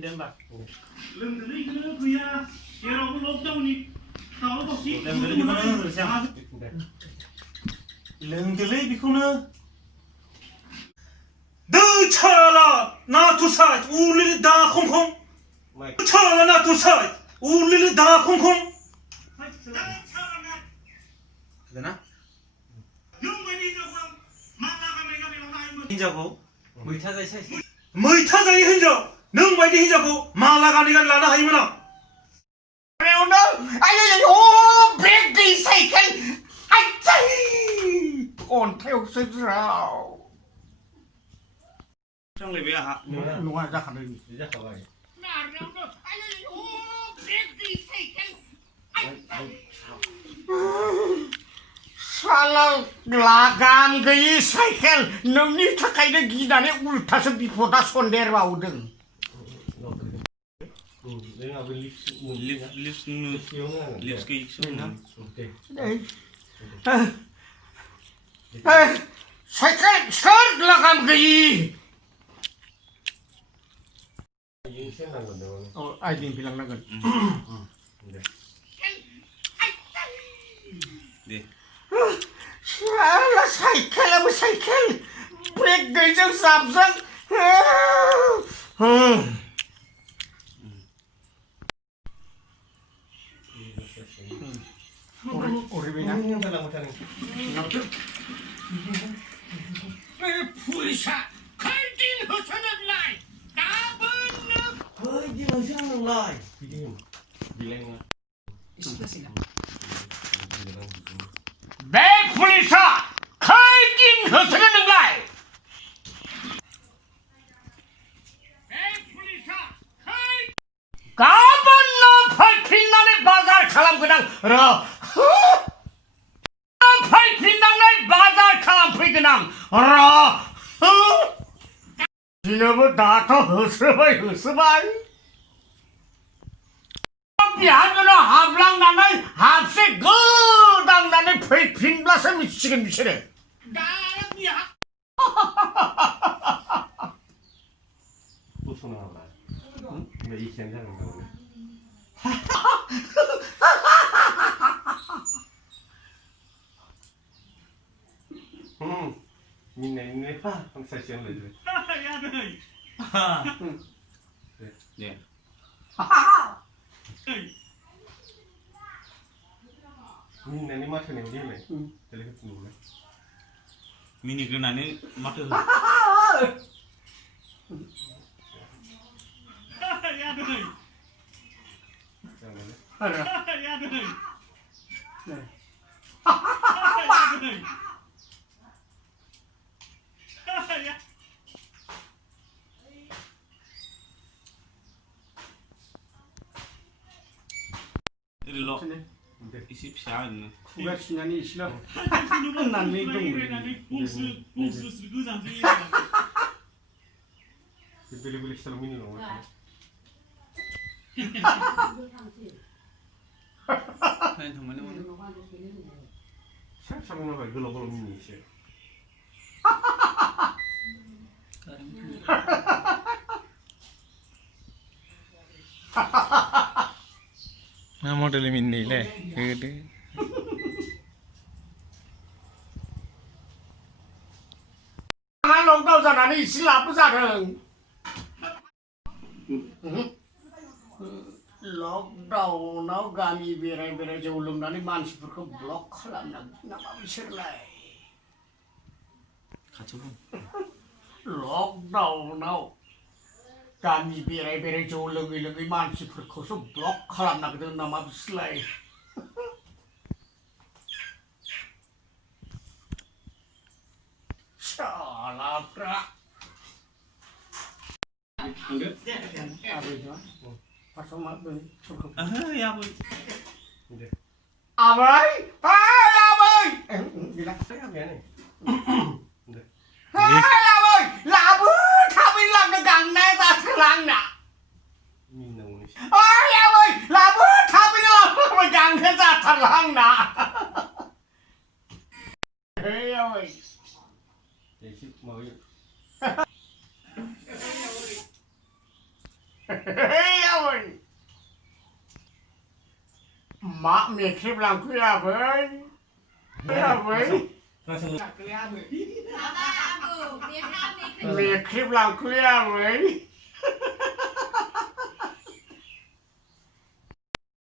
đơn bạc lưng từ đây cứ khuya kia đâu có lốp đâu nhỉ tao có xí lưng từ đây không nữa rồi sao lưng từ đây bị không nữa đỡ chờ là na tu sai u lili đa không không chờ là na tu sai u lili đa không không được nè hin자고 뭘 타자이 흔적 능 바이디 hin자고 말라가니가 라나 하이구나 Rêu đó ai ô biết đi xây cái anh chạy còn theo xây rào trong này bây giờ hả ngoài ra khẳng định ra khỏi vậy mà rêu đó ai ô biết đi xây cái anh Salah lagan gay cycle nung ni takay na gina ni ulta sa bipoda sonder vào đừng cycle skirt lagan gay ai din bilang na gan là cycle là một cycle break gây cho giảm răng Bwrsi khởi tin hồ sơ lần lại đã bên nước khởi tin hồ sơ lần lại Bé Bwrsi khởi tin hồ sơ lần lại 가본 너 팔핀남의 바जार 칼람 그냥 러 팔핀남의 바जार 칼람 푸이 그냥 러 지너버 다터 허스바이 비하느라 합랑 나날 합세 그당 나날 팔핀 블라서 미치겠네 미치네 나야 또 전화가 근데 이 괜찮은 거네. nhìn này không sai chuyện rồi. Ya đây. nè nhìn này mắt cái này đi này. Đây là cái gì này? mini cái này mắt được Ya đây. Ya đây. 일로 이십 샤는 구가 신년이 싫어 난이 좀 공스 그 장비. Beli-beli selalu ini loh. Hai thằng nó Siapa yang nak gelap-gelap ini sih? Nah model ini leh, gede. Anh lòng đâu giờ này xin làm cái gì rồi? Lockdown nó gami berai-berai jauh lumnani मानसिफोरखौ block खालामना नामा बिसोरलाय खाथियाव लकडाउनाव गामि बेराय-बेराय जौ लोङै-लोङै मानसिफोरखौसो block खालामना होदों नामा बिसोरलाय सालाफ्रा ya boy Abai, hai Abai. Gila. Hai Abai, labu tapi làm được gần này ta thằng nè. Hai Abai, labu tapi làm được gần này ta thằng nè. Hey Abai. Để chip mới. Hei awen. Mak mikir bilang ku ya awen. Ya awen. Mikir bilang ku ya awen.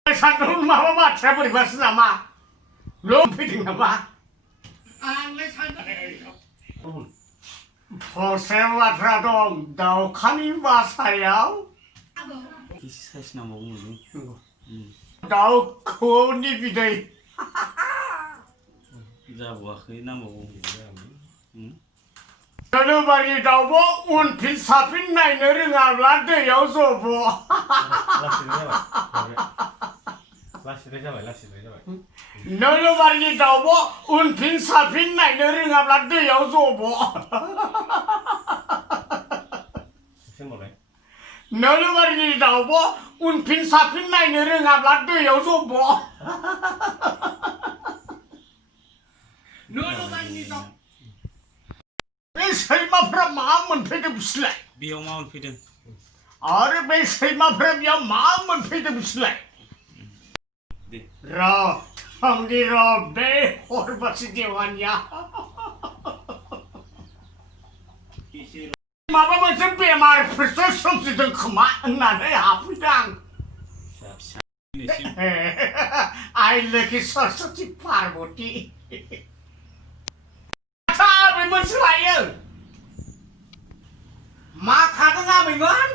Sandung mama mak saya beri bahasa nama. Belum fitting nama. Proses wadradong dau kami bahasayau. Kisah nama umum. Dau koni bidai. Jawa ke nama umum. Kalau bagi dau bo unpin sapin nai neringa belanda yau sobo. Kalau bagi dau bo unpin sapin nai neringa belanda yau sobo. Kalau bagi dau bo unpin sapin nai neringa belanda yau sobo. Kalau bagi dau Saya mafra mamun pede bislay. Biar mau fitting. Are be saya mafra biar mamun pede bislay. Ra, angdi ra be Horbasi Dewani. Mama macam bemar persis sedang kemak nada hafidang. Ai lagi sosok Parvati. Tapi berselaya. Mak kata ngapain?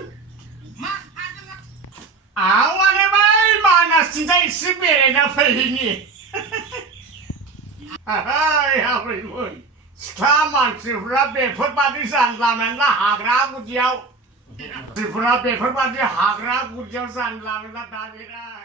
Awak ni mana sih sebenarnya ini? Hai, apa ini? Selamat sifra befur pati sanlaman lah hagra kujau. Sifra befur pati hagra kujau sanlaman lah tadi lah.